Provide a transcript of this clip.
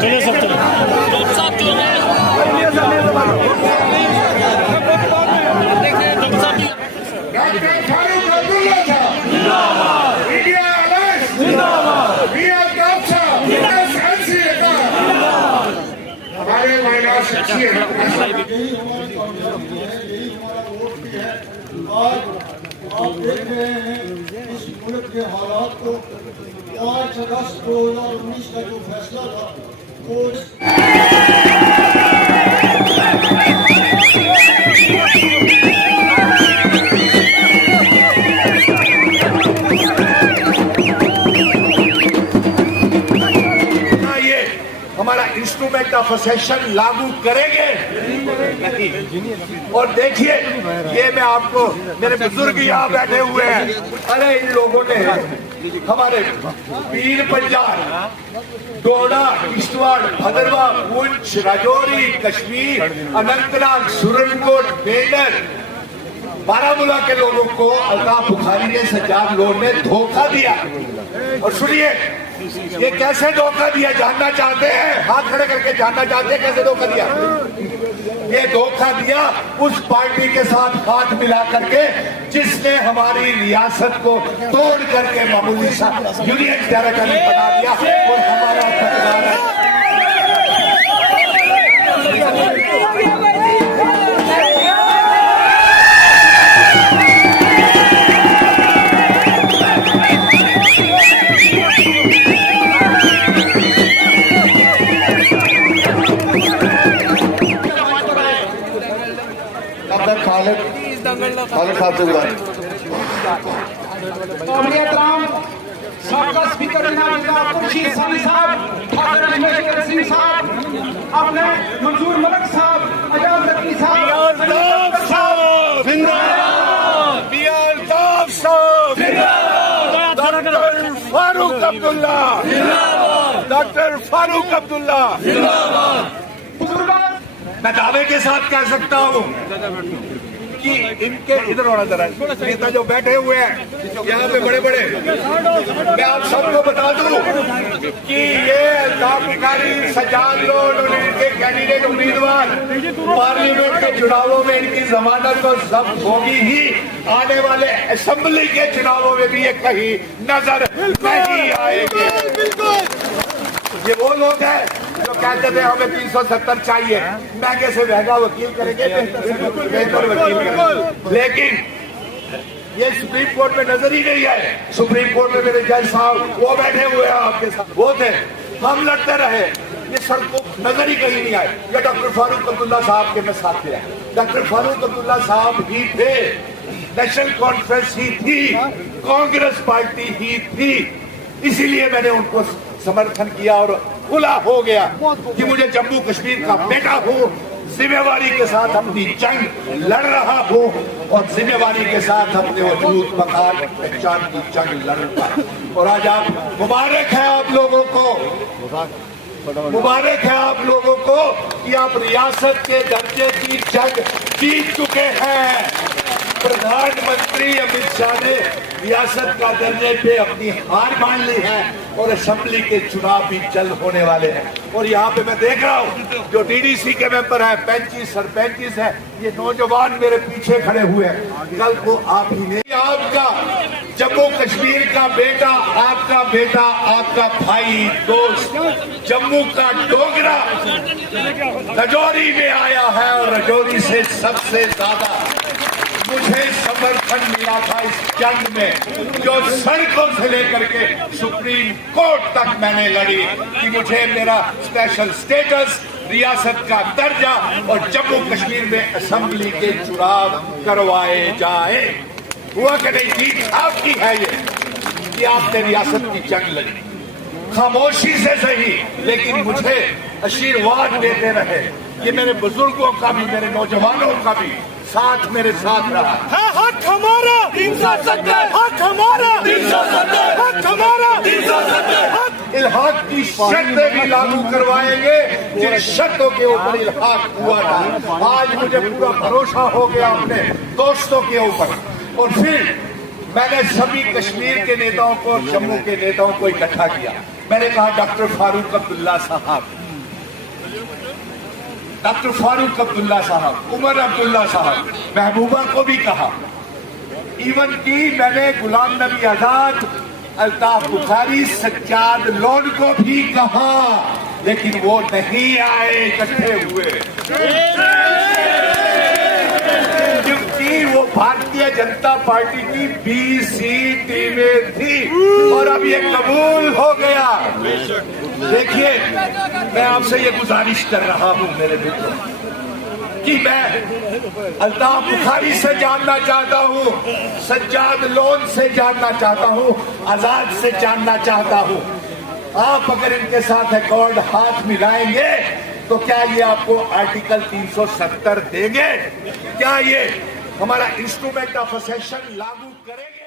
चलिए सब चलो हमारे महिला शख्सियत आज आप देख रहे हैं इस मुल्क के हालात को। 5 अगस्त 2019 का जो फैसला था वो हमारा इंस्ट्रूमेंट ऑफ असेशन लागू करेंगे नहीं। और देखिए ये मैं आपको, मेरे बुजुर्ग यहाँ बैठे हुए हैं, अरे इन लोगों ने हमारे पीर पंजाब, डोडा, किश्तवाड़, भदरवा, पुंछ, राजौरी, कश्मीर, अनंतनाग, सुरनकोट, मेंढर, बारामूला के लोगों को अल्ताफ बुखारी ने, सज्जाद लोन ने धोखा दिया। और सुनिए ये कैसे धोखा दिया, जानना चाहते हैं? हाथ खड़े करके जानना चाहते हैं कैसे धोखा दिया? ये धोखा दिया उस पार्टी के साथ हाथ मिला करके जिसने हमारी रियासत को तोड़ करके मामूली सा यूनियन टेरिटरी बना दिया। और हमारा सबका स्पीकर खुर्शीद सानी साहब, ठाकुर रमेश सिंह साहब, अपने मंजूर मलिक साहब, अजाज रकी साहब, फारूक अब्दुल्ला, डॉक्टर फारूक अब्दुल्ला। मैं दावे के साथ कह सकता हूँ कि इनके इधर होना जरा नेता जो बैठे हुए हैं यहाँ पे बड़े बड़े, मैं आप सबको बता दूं कि ये अल्ताफ बुखारी, सज्जाद लोन और इनके कैंडिडेट उम्मीदवार पार्लियामेंट के चुनावों में इनकी जमानत तो जब्त होगी ही, आने वाले असेंबली के चुनावों में भी ये कहीं नजर नहीं आएंगे। ये वो लोग हैं जो कहते थे हमें 370 चाहिए, महंगे से महंगा वकील करेंगे, बेहतर वकील करेंगे, लेकिन ये सुप्रीम कोर्ट में नजर ही नहीं आए। सुप्रीम कोर्ट में मेरे जज साहब वो बैठे हुए हैं आपके साथ, वो थे, हम लड़ते रहे, ये सर को नजर ही कहीं नहीं आए। ये डॉक्टर फारूक अब्दुल्ला साहब के मैं साथ थे, डॉक्टर फारूक अब्दुल्ला साहब ही थे, नेशनल कॉन्फ्रेंस ही थी, कांग्रेस पार्टी ही थी, इसीलिए मैंने उनको समर्थन किया और खुला हो गया कि मुझे जम्मू कश्मीर का बेटा हूँ, जिम्मेवारी के साथ अपनी जंग लड़ रहा हूँ और जिम्मेवारी के साथ अपने वजूद मकान पहचान की जंग लड़ूंगा। और आज आप मुबारक है आप लोगों को, मुबारक है आप लोगों को कि आप रियासत के दर्जे की जंग जीत चुके हैं। प्रधानमंत्री अमित शाह ने रियासत का दर्जे पे अपनी हार मान ली है और असेंबली के चुनाव भी जल्द होने वाले हैं। और यहाँ पे मैं देख रहा हूँ जो डीडीसी के मेंबर हैं, 35 सरपंच हैं, ये नौजवान मेरे पीछे खड़े हुए हैं। कल को आप ही ने, आपका जम्मू कश्मीर का बेटा, आपका बेटा, आपका भाई, दोस्त, जम्मू का डोगरा राजौरी में आया है और राजौरी से सबसे ज्यादा मुझे समर्थन मिला था इस जंग में, जो सड़कों से लेकर के सुप्रीम कोर्ट तक मैंने लड़ी कि मुझे मेरा स्पेशल स्टेटस, रियासत का दर्जा और जम्मू कश्मीर में असेंबली के चुनाव करवाए जाए। हुआ कि नहीं? जीत आपकी है ये कि आपने रियासत की जंग लड़ी, खामोशी से सही, लेकिन मुझे आशीर्वाद देते रहे। ये मेरे बुजुर्गों का भी, मेरे नौजवानों का भी साथ मेरे साथ रहा। हक हमारा 370, हक हमारा 370, हक हमारा 370, हक इल्हाक की शर्तें भी लागू करवाएंगे जिन शर्तों के ऊपर इल्हाक हुआ था। आज मुझे पूरा भरोसा हो गया अपने दोस्तों के ऊपर। और फिर मैंने सभी कश्मीर के नेताओं को और जम्मू के नेताओं को इकट्ठा किया। मैंने कहा डॉक्टर फारूक अब्दुल्ला साहब, डॉक्टर फारूक अब्दुल्ला साहब, उमर अब्दुल्ला साहब, महबूबा को भी कहा, इवन की मैंने गुलाम नबी आजाद, अल्ताफ बुखारी, सज्जाद लोन को भी कहा, लेकिन वो नहीं आए इकट्ठे हुए, क्योंकि वो भारतीय जनता पार्टी की बीसी टीमें थी और अब ये कबूल हो गया। देखिए, मैं आपसे ये गुजारिश कर रहा हूं मेरे मित्रों कि मैं अल्ताफ बुखारी से जानना चाहता हूं, सज्जाद लोन से जानना चाहता हूं, आजाद से जानना चाहता हूं, आप अगर इनके साथ अकॉर्ड हाथ मिलाएंगे तो क्या ये आपको आर्टिकल 370 देंगे? क्या ये हमारा इंस्ट्रूमेंट ऑफ असेशन लागू करेंगे?